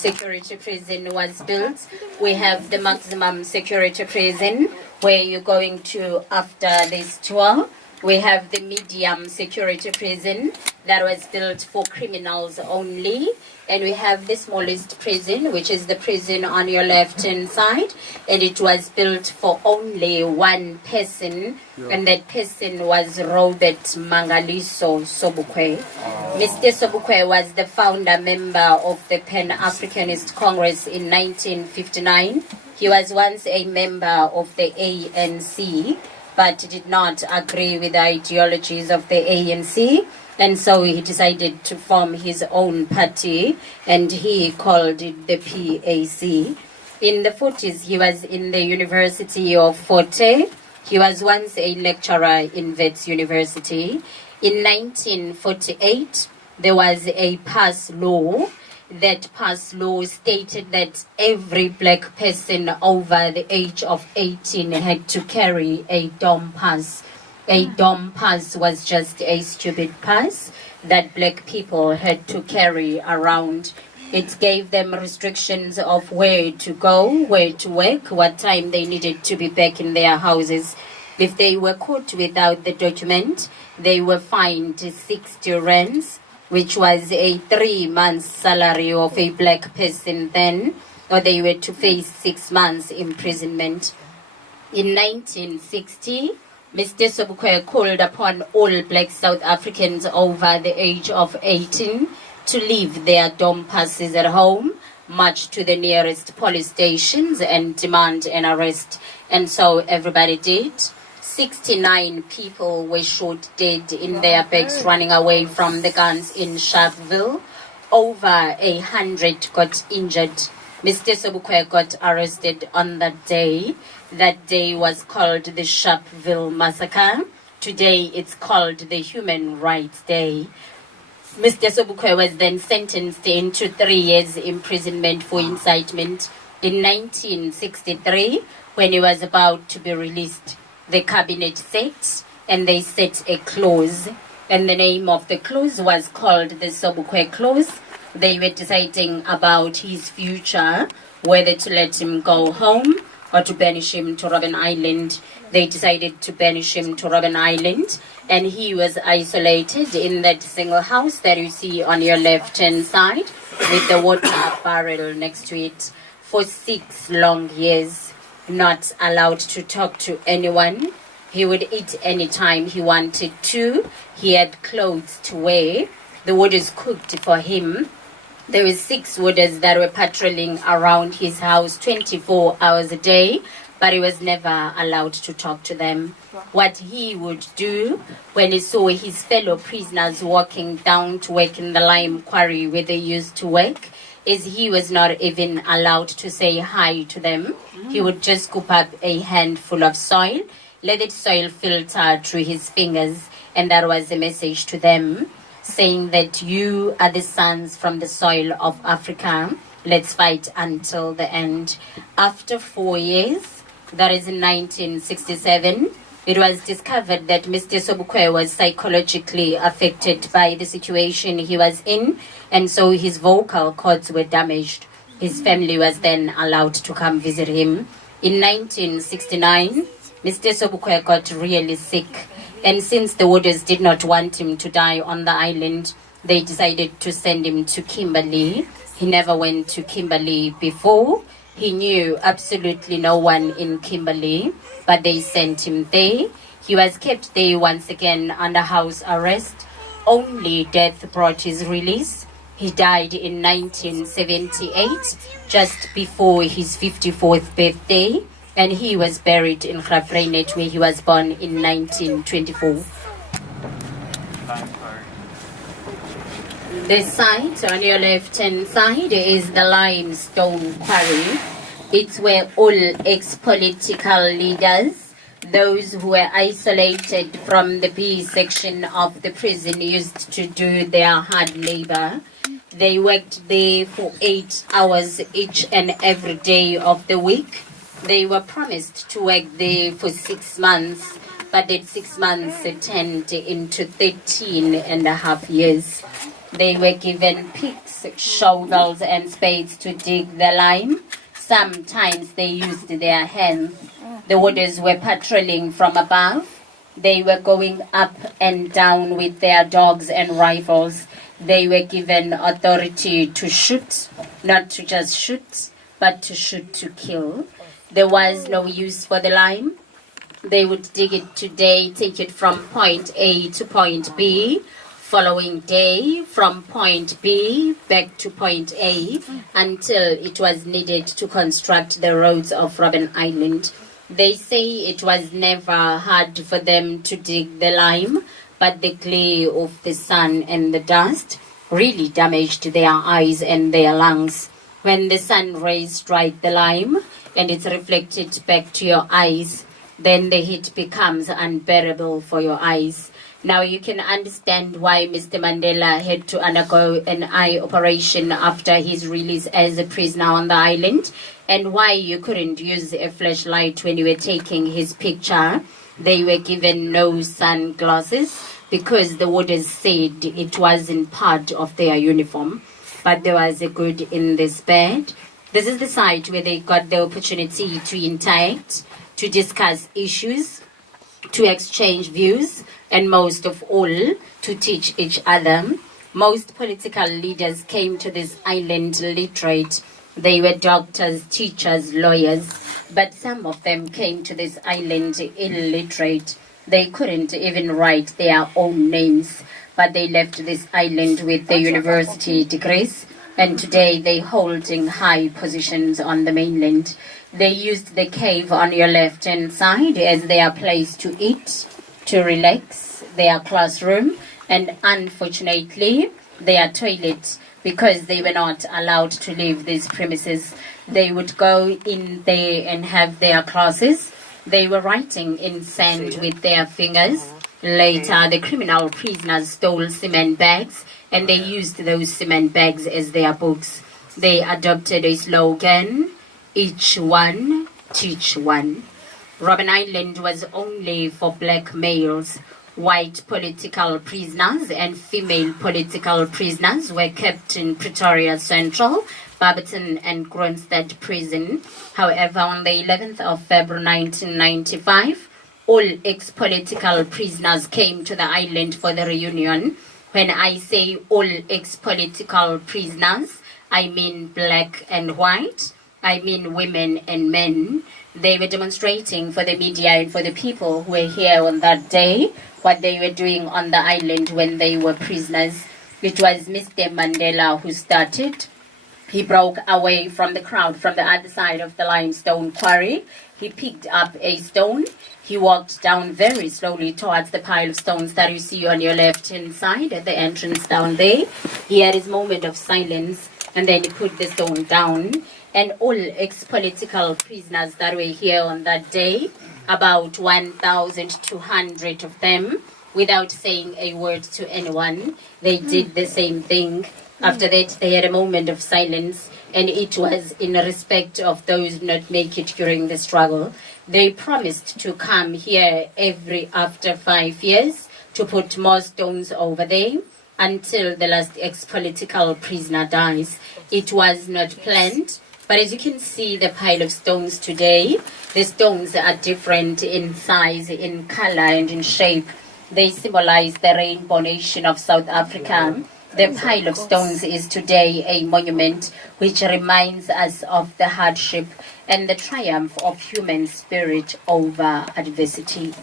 security prison was built. We have the maximum security prison where you're going to after this tour. We have the medium security prison that was built for criminals only. And we have the smallest prison, which is the prison on your left-hand side. And it was built for only one person. Yeah. And that person was Robert Mangaliso Sobukwe. Mr. Sobukwe was the founder member of the Pan-Africanist Congress in 1959. He was once a member of the ANC, but did not agree with the ideologies of the ANC. And so he decided to form his own party, and he called it the PAC. In the 40s, he was in the University of Forte. He was once a lecturer in Wits University. In 1948, there was a pass law. That pass law stated that every black person over the age of 18 had to carry a DOM pass. A DOM pass was just a stupid pass that black people had to carry around. It gave them restrictions of where to go, where to work, what time they needed to be back in their houses. If they were caught without the document, they were fined 60 rands, which was a 3 months salary of a black person then, or they were to face 6 months imprisonment. In 1960, Mr. Sobukwe called upon all black South Africans over the age of 18 to leave their DOM passes at home, march to the nearest police stations and demand an arrest. And so everybody did. 69 people were shot dead in their bags running away from the guns in Sharpeville. Over 100 got injured. Mr. Sobukwe got arrested on that day. That day was called the Sharpeville Massacre. Today it's called the Human Rights Day. Mr. Sobukwe was then sentenced into 3 years imprisonment for incitement. In 1963, when he was about to be released, the cabinet sat and they set a clause. And the name of the clause was called the Sobukwe Clause. They were deciding about his future, whether to let him go home or to banish him to Robben Island. They decided to banish him to Robben Island, and he was isolated in that single house that you see on your left-hand side with the water barrel next to it for 6 long years, not allowed to talk to anyone. He would eat anytime he wanted to. He had clothes to wear. The warders cooked for him. There were 6 warders that were patrolling around his house 24 hours a day, but he was never allowed to talk to them. What he would do when he saw his fellow prisoners walking down to work in the lime quarry where they used to work, is he was not even allowed to say hi to them. He would just scoop up a handful of soil, let the soil filter through his fingers, and that was the message to them, saying that you are the sons from the soil of Africa. Let's fight until the end. After 4 years, that is in 1967, it was discovered that Mr. Sobukwe was psychologically affected by the situation he was in, and so his vocal cords were damaged. His family was then allowed to come visit him. In 1969, Mr. Sobukwe got really sick, and since the warders did not want him to die on the island, they decided to send him to Kimberley. He never went to Kimberley before. He knew absolutely no one in Kimberley, but they sent him there. He was kept there once again under house arrest. Only death brought his release. He died in 1978, just before his 54th birthday, and he was buried in Grafreinet, where he was born in 1924. The site on your left-hand side is the limestone quarry. It's where all ex-political leaders, those who were isolated from the B section of the prison, used to do their hard labor. They worked there for 8 hours each and every day of the week. They were promised to work there for 6 months, but that 6 months turned into 13 and a half years. They were given picks, shovels, and spades to dig the lime. Sometimes they used their hands. The warders were patrolling from above. They were going up and down with their dogs and rifles. They were given authority to shoot, not to just shoot, but to shoot to kill. There was no use for the lime. They would dig it today, take it from point A to point B, following day from point B back to point A until it was needed to construct the roads of Robben Island. They say it was never hard for them to dig the lime, but the glare of the sun and the dust really damaged their eyes and their lungs. When the sun rays strike the lime and it's reflected back to your eyes, then the heat becomes unbearable for your eyes. Now you can understand why Mr. Mandela had to undergo an eye operation after his release as a prisoner on the island, and why you couldn't use a flashlight when you were taking his picture. They were given no sunglasses because the warders said it wasn't part of their uniform. But there was a good in this bad. This is the site where they got the opportunity to interact, to discuss issues, to exchange views, and most of all, to teach each other. Most political leaders came to this island literate. They were doctors, teachers, lawyers, but some of them came to this island illiterate. They couldn't even write their own names, but they left this island with their university degrees, and today they holding high positions on the mainland. They used the cave on your left-hand side as their place to eat, to relax, their classroom, and unfortunately, their toilet, because they were not allowed to leave these premises. They would go in there and have their classes. They were writing in sand with their fingers. Later, the criminal prisoners stole cement bags, and they used those cement bags as their books. They adopted a slogan, each one, teach one. Robben Island was only for black males. White political prisoners and female political prisoners were kept in Pretoria Central, Barberton and Kronstadt prison. However, on the 11th of February 1995, all ex-political prisoners came to the island for the reunion. When I say all ex-political prisoners, I mean black and white. I mean women and men. They were demonstrating for the media and for the people who were here on that day what they were doing on the island when they were prisoners. It was Mr. Mandela who started. He broke away from the crowd from the other side of the limestone quarry. He picked up a stone. He walked down very slowly towards the pile of stones that you see on your left-hand side at the entrance down there. He had his moment of silence, and then he put the stone down. And all ex-political prisoners that were here on that day, about 1,200 of them, without saying a word to anyone, they did the same thing. After that, they had a moment of silence, and it was in respect of those not make it during the struggle. They promised to come here after 5 years to put more stones over there until the last ex-political prisoner dies. It was not planned, but as you can see the pile of stones today, the stones are different in size, in color, and in shape. They symbolize the rainbow nation of South Africa. The pile of stones is today a monument which reminds us of the hardship and the triumph of human spirit over adversity.